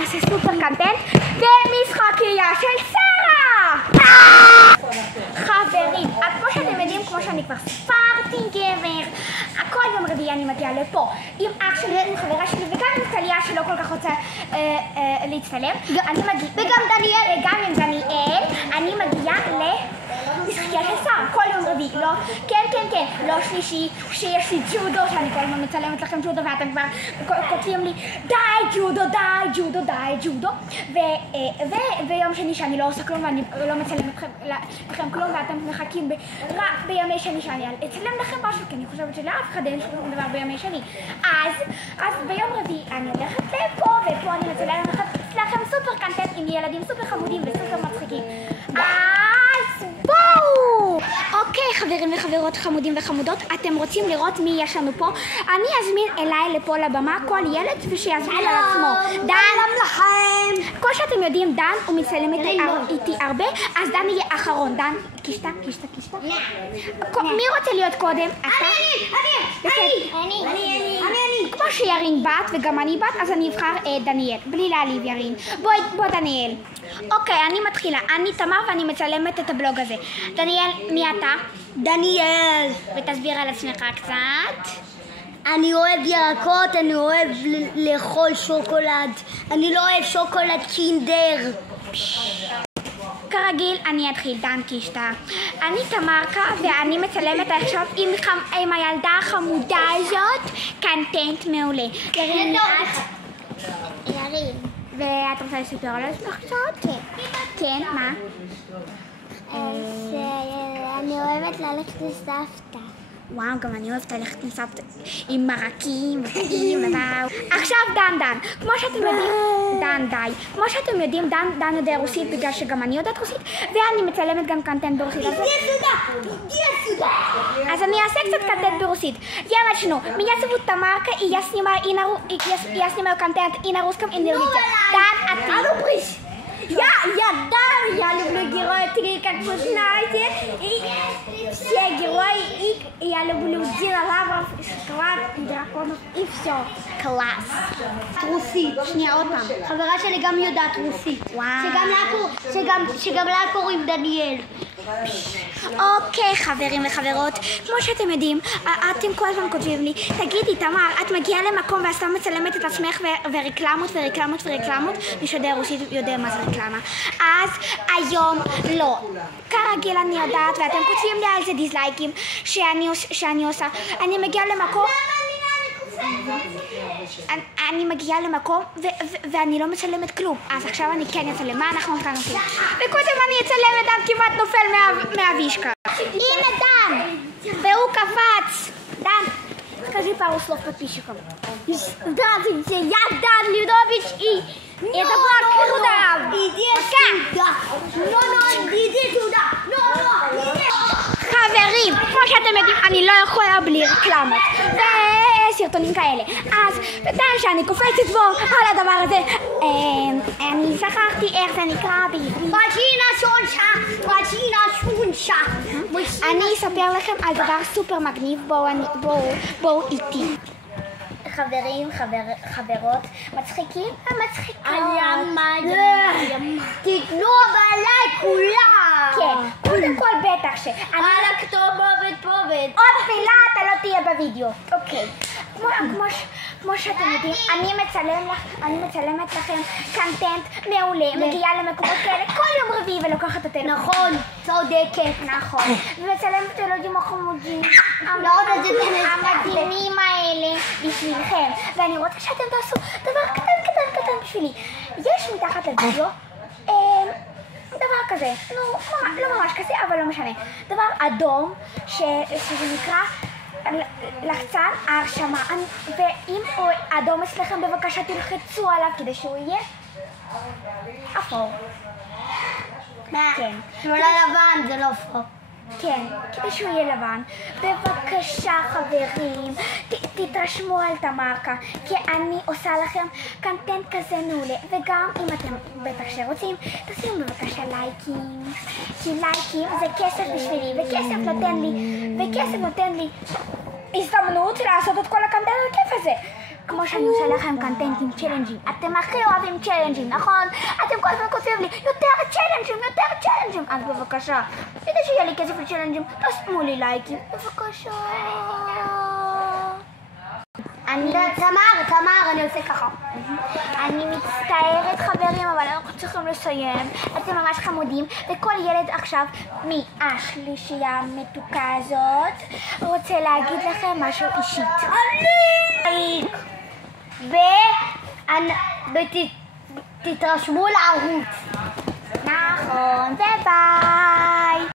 נעשה סופר קנטנט במשחקייה של שרה! חברים, אז כמו שאתם יודעים, כמו שאני כבר ספרתי גבר, כל יום רביעי אני מגיעה לפה עם אח שלי, עם חברה שלי וגם עם טליה שלא כל כך רוצה להצטלם. וגם דניאל, גם עם דניאל, אני מגיעה למשחקייה של שרה כל יום רביעי. לא, כן, לא שלישי, שיש לי ג'ודו, שאני כל הזמן מצלמת לכם ג'ודו ואתם כבר כותבים לי די ג'ודו, ויום שני שאני לא עושה כלום ואני לא מצלמת לכם כלום ואתם מחכים רק בימי שני שאני אצלם לכם משהו, כי אני חושבת שלאף אחד אין שום דבר בימי שני. אז ביום רביעי אני הולכת לפה, ופה אני מצלמת לכם סופר קנטנט עם ילדים סופר חמודים וסופר מצחיקים. אז בואו! אוקיי, חברים וחברות חמודים וחמודות, אתם רוצים לראות מי יש לנו פה? אני אזמין אליי לפה לבמה כל ילד ושיזמין על עצמו. דן, כמו שאתם יודעים, דן הוא מצלם איתי הרבה, אז דן יהיה אחרון. דן, קישטה. מי רוצה להיות קודם? אני. כמו שירין בת וגם אני בת, אז אני אבחר דניאל, בלי להעליב ירין. בוא דניאל. אוקיי, אני מתחילה. אני תמר ואני מצלמת את הבלוג הזה. דניאל, מי אתה? דניאל. ותסביר על עצמך קצת. אני אוהב ירקות, אני אוהב לאכול שוקולד. אני לא אוהב שוקולד קינדר. כרגיל, אני אתחיל. דן קישטה. אני תמרקה ואני מצלמת עכשיו עם הילדה החמודה הזאת קנטנט מעולה. ירין, ירין. ואת רוצה לספר על עצמך קצת? כן, מה? אני אוהבת ללכת לסבתא. וואו, גם אני אוהבת ללכת לסבתא עם מרקים וטעים וואו. עכשיו דן, כמו שאתם יודעים, כמו שאתם יודעים, דן יודע רוסית בגלל שגם אני יודעת רוסית, ואני מצלמת גם קנטנט ברוסית. אז אני אעשה קצת קנטנט ברוסית. Я начну. Меня зовут Тамарка, и я снимаю контент и на русском, и на русском. Дан, а ты? А ну брысь! Я люблю героя 3, как вы знаете, и все герои, и я люблю динозавров, шоколад, драконов, и все. Класс. רוסית. שנייה, עוד פעם. חברה שלי גם יודעת רוסית. וואו. שגם לה קוראים דניאל. אוקיי, חברים וחברות, כמו שאתם יודעים, אתם כל הזמן כותבים לי, תגידי תמר, את מגיעה למקום ואת סתם מצלמת את עצמך ורקלמות, מי שיודע רוסית יודע מה זה רקלמה. אז היום לא. כרגיל אני יודעת, ואתם כותבים לי על זה דיסלייקים שאני עושה. אני מגיעה למקום ואני לא מצלמת כלום, אז עכשיו אני כן אצלם. מה אנחנו כאן עושים? וקודם אני אצלם את דן כמעט נופל מהווישקה. הנה דן! והוא קפץ! דן, скажи пару слов подписчикам. Здравствуйте, я Дан Людович, и это была круто! иди сюда! חברים, כמו שאתם יודעים, אני לא יכולה בלי רקלמות וסרטונים כאלה. אז בינתיים שאני קופצת בו על הדבר הזה, אני שכחתי איך זה נקרא בעברית. אני אספר לכם על דבר סופר מגניב, בואו איתי. חברים, חברות, מצחיקים ומצחיקות. תתנו עליי כולם. כן, קודם כל בטח ש... על הכתובת. עוד מילה אתה לא תהיה בווידאו. אוקיי. כמו שאתם יודעים, אני מצלמת לכם קנטנט מעולה, מגיעה למקומות כאלה כל יום רביעי ולוקחת אותנו. נכון, צודקת. נכון. ומצלמת את הילדים החמודים, המדהימים האלה בשבילכם. ואני רוצה שאתם תעשו דבר קטן בשבילי. יש מתחת לוידאו דבר כזה, לא ממש כזה, אבל לא משנה. דבר אדום שזה נקרא לחצן ההרשמה, ואם הוא אדום אצלכם בבקשה תלחצו עליו כדי שהוא יהיה אפור. כן. לא לבן, זה לא אפור. כן, כדי שהוא יהיה לבן. בבקשה חברים, תתרשמו על תמרקה, כי אני עושה לכם קנטנט כזה מעולה. וגם אם אתם בטח שרוצים, תשימו בבקשה לייקים, כי לייקים זה כסף בשבילי, וכסף נותן לי הזדמנות לעשות את כל הקנטנט הכיף הזה. כמו שאני עושה לכם קונטנט עם צ'לנג'ים. אתם הכי אוהבים צ'לנג'ים, נכון? אתם כל הזמן כותבים לי יותר צ'לנג'ים. אז בבקשה, כדי שיהיה לי כסף לצ'לנג'ים, תשימו לי לייקים, בבקשה. תמר, אני עושה ככה. אני מצטערת חברים, אבל אנחנו צריכים לסיים. אתם ממש חמודים, וכל ילד עכשיו מהשלישייה המתוקה הזאת רוצה להגיד לכם משהו אישית. תתרשמו לערוץ. נכון, וביי.